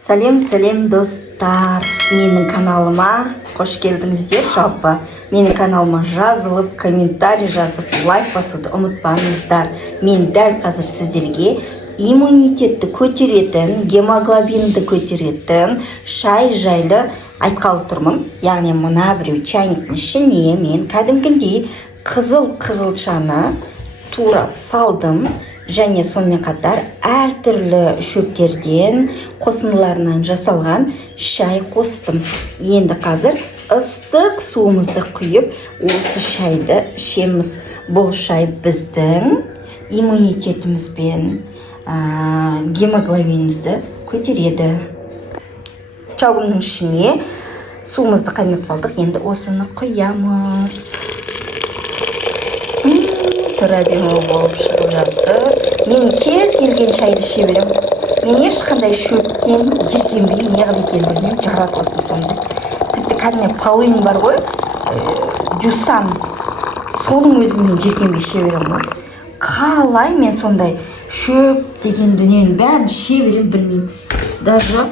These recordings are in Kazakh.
Сәлем достар, менің каналыма қош келдіңіздер. Жалпы менің каналыма жазылып, комментарий жазып, лайк басуды ұмытпаңыздар. Мен дәл қазір сіздерге иммунитетті көтеретін, гемоглобинді көтеретін шай жайлы айтқалы тұрмын. Яғни мына біреу чайниктің ішіне мен кәдімгідей қызылшаны турап салдым. Және сонымен қатар әртүрлі шөптерден, қосындыларынан жасалған шай қостым. Енді қазір ыстық суымызды құйып, осы шайды ішеміз. Бұл шай біздің иммунитетіміз бен гемоглобинімізді көтереді. Чауымның ішіне суымызды қайнатып алдық. Енді осыны құямыз. Әдемі болып шығып жатты. Мен кез келген шайды іше беремін. Мен ешқандай шөптен жиіркенбей, неғып екенін білмеймін, жаратылысым сондай. Тіпті кәдімгі полынь бар ғой, жусан, соның өзін мен жиіркенбей іше беремін. Қалай мен сондай шөп деген дүниенің бәрін іше беремін білмеймін. Даже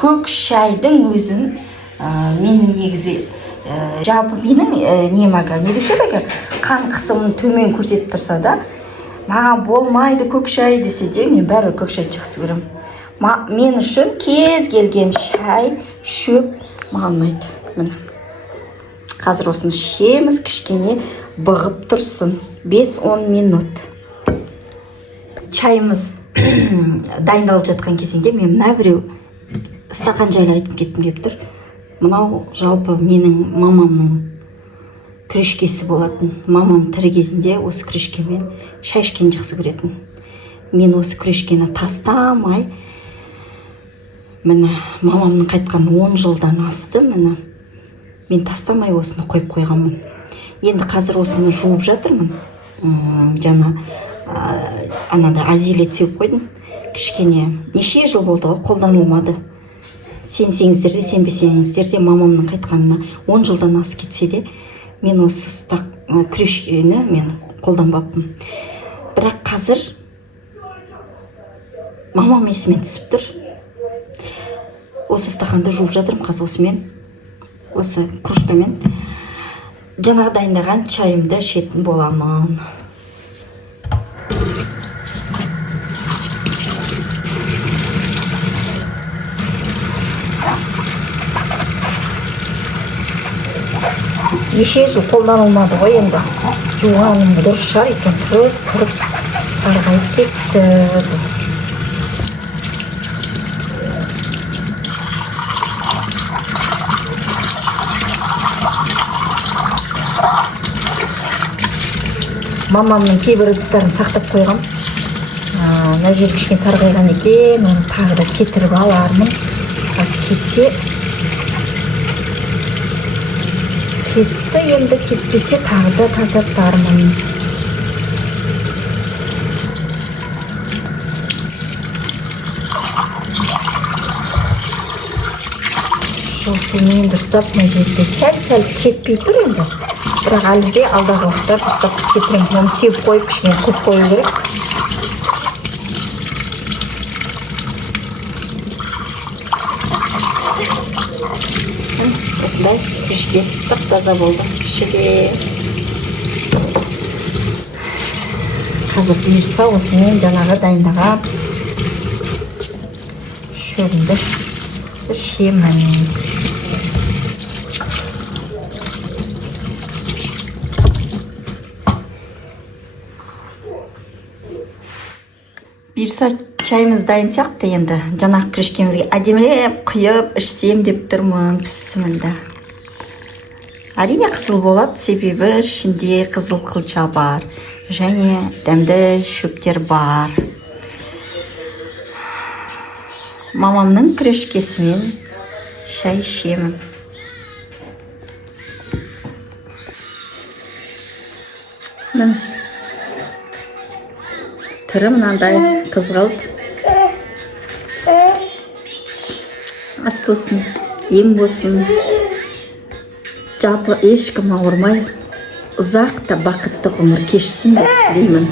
көк шайдың өзін менің негізі жалпы менің не десе де қан қысымын төмен көрсетіп тұрса да, маған болмайды көк шай десе де, мен бәрі көк шай жақсы көремін. Мен үшін кез келген шай, шөп маған ұнайды. Міне. Қазір осыны ішеміз, кішкене бұғып тұрсын. 5-10 минут. Чайымыз дайындалып жатқан кезінде мен мына біреу стақан жайлы айтып кеттім кеп тұр. Мынау жалпы менің мамамның күрешкесі болатын. Мамам тірі кезінде осы күрешкемен шай ішкенді жақсы көретін. Мен осы күрешкені тастамай, міне мамамның қайтқан 10 жылдан асты, міне мен тастамай осыны қойып қойғанмын. Енді қазір осыны жуып жатырмын. Жаңа анада азилет сеуіп қойдым. Кішкене неше жыл болды ғой, қолданылмады. Сенсеңіздер де, сенбесеңіздер де, мамамның қайтқанына 10 жылдан асып кетсе де, мен осы күрешкені мен қолданбаппын. Бірақ қазір мамам есіме түсіп тұр. Осы стақанды жуып жатырмын қазір осымен, осы кружкамен. Жаңағы дайындаған чайымды ішетін боламын. Неше жыл қолданылмады ғой, енді жуғаным дұрыс шығар екен, тұрып сарғайып кетті. Мамамның кейбір ыдыстарын сақтап қойғам. Мына жер кішкене сарғайған екен, оны тағы да кетіріп алармын. Қазір кетсе кетті, енді кетпесе тағы да тазартармын. Осымен дұрыстап мына жерде сәл кетпей тұр енді. Бірақ әлі де алдағы уақытта дұрыстап кетіремін. Оны сеуіп қойып, кішкене көп қою керек. Осындай күрешке тап-таза болды. Ішіде қазір бұйырса осымен жаңағы дайындаған шөбімді ішемін. Бұйырса чайымыз дайын сияқты. Енді жаңағы күрешкемізге әдемілеп құйып ішсем деп тұрмын. Бісмілда. Әрине қызыл болады, себебі ішінде қызыл қылша бар және дәмді шөптер бар. Мамамның күрешкесімен шай ішемін. Түрі мынандай қызғылт. Ас болсын, ем болсын. Жалпы ешкім ауырмай, ұзақ та бақытты ғұмыр кешсін деп тілеймін.